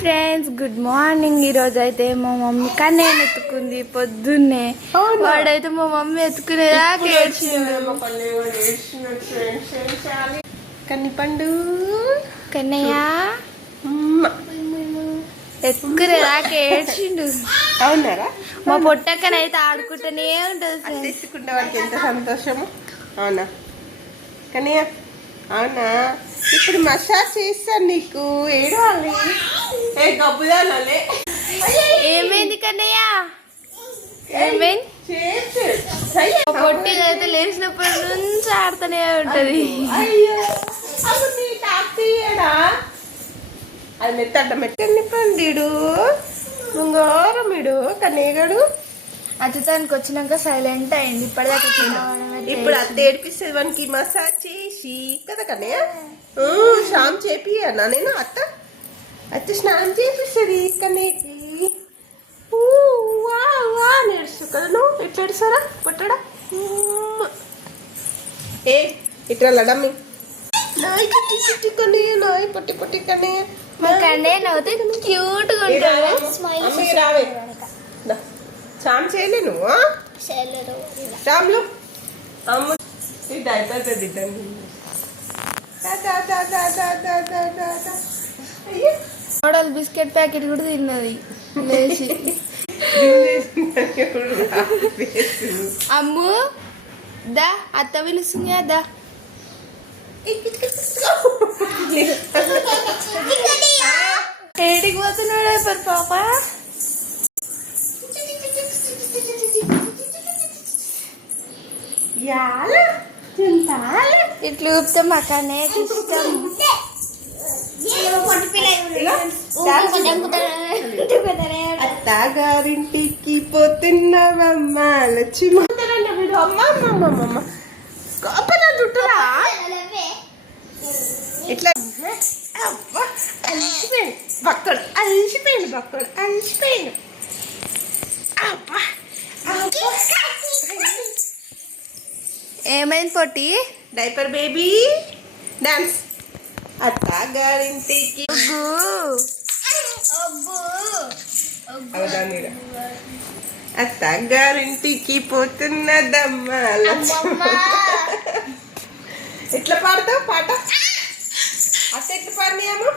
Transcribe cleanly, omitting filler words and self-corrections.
Friends, good morning. ఈ రోజు అయితే మా మమ్మీ కన్నయ్యని ఎత్తుకుంది పొద్దున్నే. వాడైతే మా మమ్మీ ఎత్తుకునేదాకా ఏడ్చిండు. కన్నిపండు కన్నయ్య ఎత్తుకునేదాకా ఏడ్చిండు. అవునారా? మా పొట్టక్కనైతే ఆడుకుంటూనే ఉంటుంది. తీసుకుంటే వాడికి ఎంత సంతోషము. అవునా కన్నయ్య? అవునా? ఇప్పుడు మసాజ్ చేస్తాను నీకు. ఏడవాలి ఏ గబ్బుదాలే. ఏమైంది కన్నయ్య? ఏమైంది? పొట్టి అయితే లేచినప్పటి నుంచి ఆడుతూనే ఉంటది. అయ్యో అది మెత్తడ్డ మెట్టని పండిడు ముంగోరమిడు కన్నయ్యగాడు. అతిథానికి వచ్చినాక సైలెంట్ అయింది. ఇప్పటిదాకా ఇప్పుడు అత్త ఏడిపిస్తుంది వానికి మసాజ్ చేసి కదా కన్నయ్య. స్నానం చేపియన్నా నేను. అత్త స్నానం చేపిస్తుంది కన్నయ్యకి. నేర్చు కదా నువ్వు. ఎట్లా ఏడుస్తారా పొట్టడా? ఏ ఇట్లా లడమ్మి నాయ్ చిట్టి చిట్టి కన్నయ్య, నాయ్ పొట్టి పొట్టి కన్నయ్య. కన్నయ్య నవ్వుతే క్యూట్ గా ఉంటాడు. రావే స్నానం చేయలే నువ్వు? రాములు అమ్మ డైపర్ పెద్దండి. మోడల్ బిస్కెట్ ప్యాకెట్ కూడా తిన్నది లేచి. అమ్ము దా, అత్త పిలుస్తుంది దా. ఏడికి పోతున్నాడు ఇప్పుడు పాప? ఇట్లా ఊపితే మా కన్నయ్యకి ఇష్టం. అత్తగారింటికి పోతున్నావమ్మ లక్ష్మి. చుట్టరా ఇట్లా అలసిపోయింది బక్కడు. అలసిపోయింది బక్కడు. అలసిపోయింది. ఏమైంది పొట్టి? Diaper baby dance. అత్తగారింటికి అత్తగారింటికి పోతున్నదమ్మా. ఎట్లా పాడతావు పాట? అత్త ఎట్లా పాడినాము?